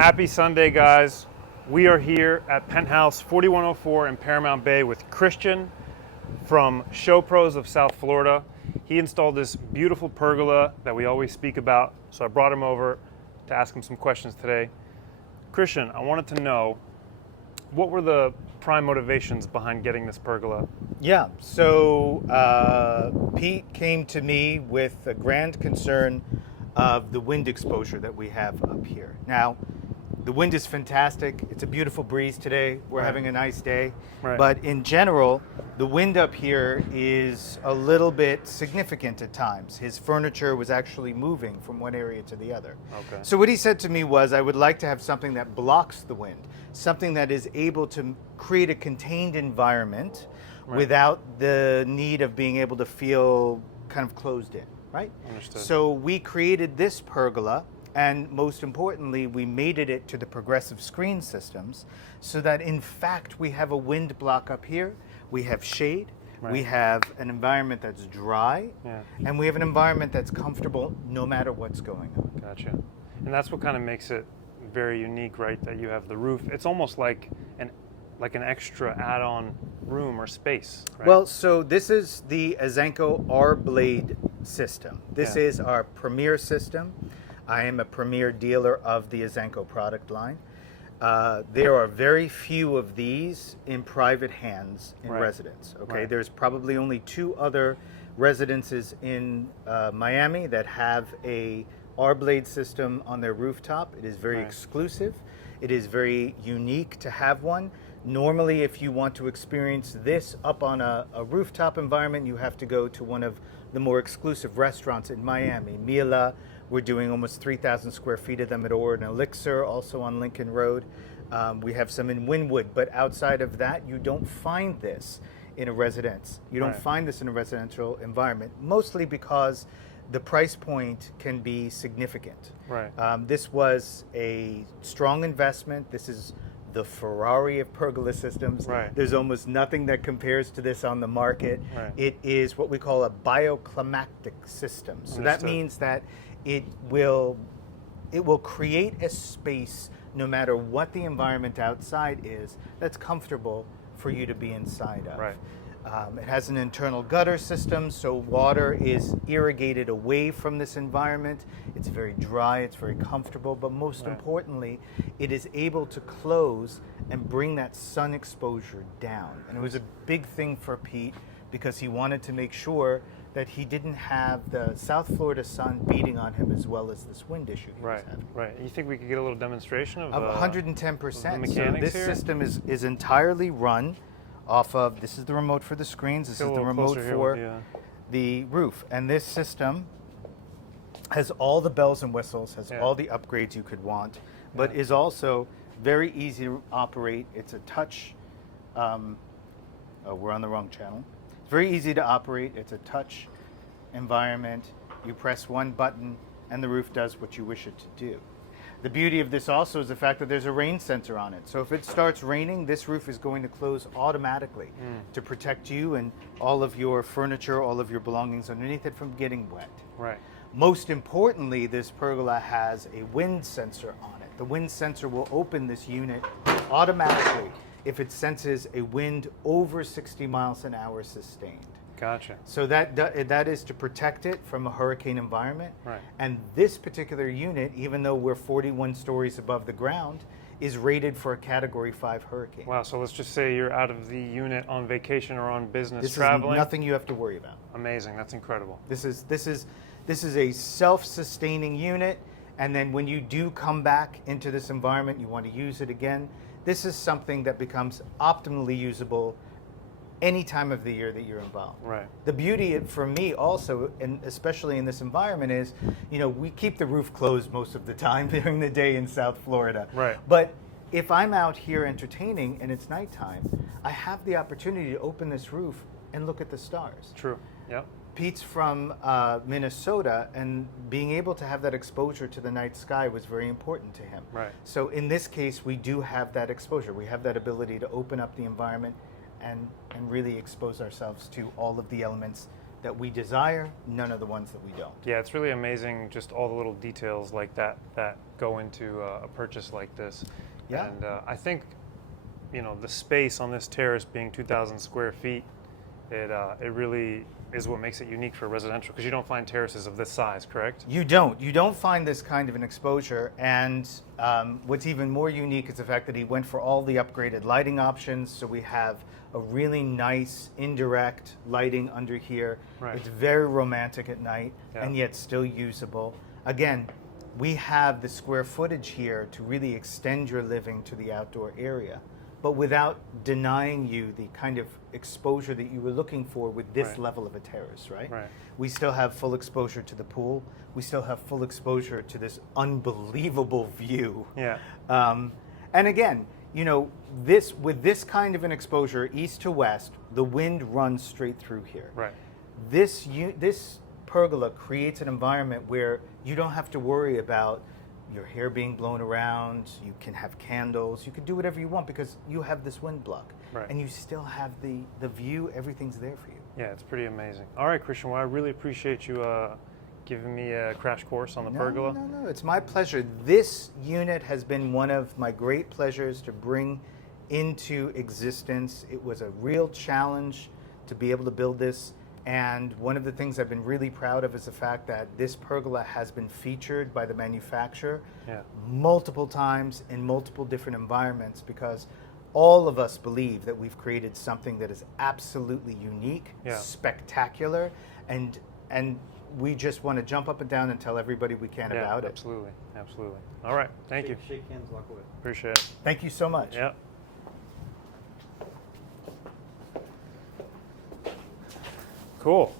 Happy Sunday, guys. We are here at Penthouse 4104 in Paramount Bay with Christian from Show Pros of South Florida. He installed this beautiful pergola that we always speak about, so I brought him over to ask him some questions today. Christian, I wanted to know, what were the prime motivations behind getting this pergola? Yeah, so Pete came to me with a grand concern of the wind exposure that we have up here. Now, the wind is fantastic. It's a beautiful breeze today. We're having a nice day. Right. But in general, the wind up here is a little bit significant at times. His furniture was actually moving from one area to the other. Okay. So what he said to me was, I would like to have something that blocks the wind, something that is able to create a contained environment without the need of being able to feel kind of closed in, right? Understood. So we created this pergola, and most importantly, we mated it to the progressive screen systems so that in fact we have a wind block up here, we have shade, we have an environment that's dry, and we have an environment that's comfortable no matter what's going on. Gotcha. And that's what kind of makes it very unique, right? That you have the roof. It's almost like an extra add-on room or space, right? Well, so this is the Azenco RBlade system. This is our premier system. I am a premier dealer of the Azenco product line. There are very few of these in private hands in residence. Okay, there's probably only 2 other residences in Miami that have a RBlade system on their rooftop. It is very exclusive. It is very unique to have one. Normally, if you want to experience this up on a rooftop environment, you have to go to one of the more exclusive restaurants in Miami. Mila, we're doing almost 3,000 square feet of them at Or and Elixir, also on Lincoln Road. We have some in Wynwood, but outside of that, you don't find this in a residence. You don't find this in a residential environment, mostly because the price point can be significant. This was a strong investment. This is the Ferrari of pergola systems. There's almost nothing that compares to this on the market. It is what we call a bioclimatic system. So that means that it will create a space, no matter what the environment outside is, that's comfortable for you to be inside of. It has an internal gutter system, so water is irrigated away from this environment. It's very dry, it's very comfortable, but most importantly, it is able to close and bring that sun exposure down. And it was a big thing for Pete because he wanted to make sure that he didn't have the South Florida sun beating on him as well as this wind issue he was having. You think we could get a little demonstration of 110%. the So this here? system is entirely run off of, this is the remote for the screens, this is the remote for the roof. And this system has all the bells and whistles, has all the upgrades you could want, but is also very easy to operate. It's a touch, oh, we're on the wrong channel. It's very easy to operate. It's a touch environment. You press one button and the roof does what you wish it to do. The beauty of this also is the fact that there's a rain sensor on it. So if it starts raining, this roof is going to close automatically to protect you and all of your furniture, all of your belongings underneath it from getting wet. Most importantly, this pergola has a wind sensor on it. The wind sensor will open this unit automatically if it senses a wind over 60 miles an hour sustained. Gotcha. So that is to protect it from a hurricane environment. And this particular unit, even though we're 41 stories above the ground, is rated for a Category 5 hurricane. Wow, so let's just say you're out of the unit on vacation or on business This traveling. is nothing you have to worry about. Amazing, that's incredible. This is a self-sustaining unit, and then when you do come back into this environment, you want to use it again, this is something that becomes optimally usable any time of the year that you're involved. The beauty for me also, and especially in this environment, is, you know, we keep the roof closed most of the time during the day in South Florida. But if I'm out here entertaining and it's nighttime, I have the opportunity to open this roof and look at the stars. Pete's from Minnesota, and being able to have that exposure to the night sky was very important to him. So in this case, we do have that exposure. We have that ability to open up the environment and really expose ourselves to all of the elements that we desire, none of the ones that we don't. Yeah, it's really amazing just all the little details like that that go into a purchase like this. Yeah. And I think, you know, the space on this terrace being 2,000 square feet, it really is what makes it unique for residential, because you don't find terraces of this size, correct? You don't find this kind of an exposure, and what's even more unique is the fact that he went for all the upgraded lighting options. So we have a really nice indirect lighting under here. Right. It's very romantic at night, Yeah. and yet still usable. Again, we have the square footage here to really extend your living to the outdoor area, but without denying you the kind of exposure that you were looking for with this Right. level of a terrace, right? Right. We still have full exposure to the pool. We still have full exposure to this unbelievable view. Yeah. And again, you know, with this kind of an exposure, east to west, the wind runs straight through here. Right. This pergola creates an environment where you don't have to worry about your hair being blown around. You can have candles. You can do whatever you want because you have this wind block. Right. And you still have the view. Everything's there for you. Yeah, it's pretty amazing. All right, Christian, well, I really appreciate you giving me a crash course on the pergola. No, it's my pleasure. This unit has been one of my great pleasures to bring into existence. It was a real challenge to be able to build this. And one of the things I've been really proud of is the fact that this pergola has been featured by the manufacturer multiple times in multiple different environments, because all of us believe that we've created something that is absolutely unique, spectacular, and we just want to jump up and down and tell everybody we can about it. Absolutely, absolutely. All right, thank you. Shake hands, walk away. Appreciate it. Thank you so much. Yeah. Cool.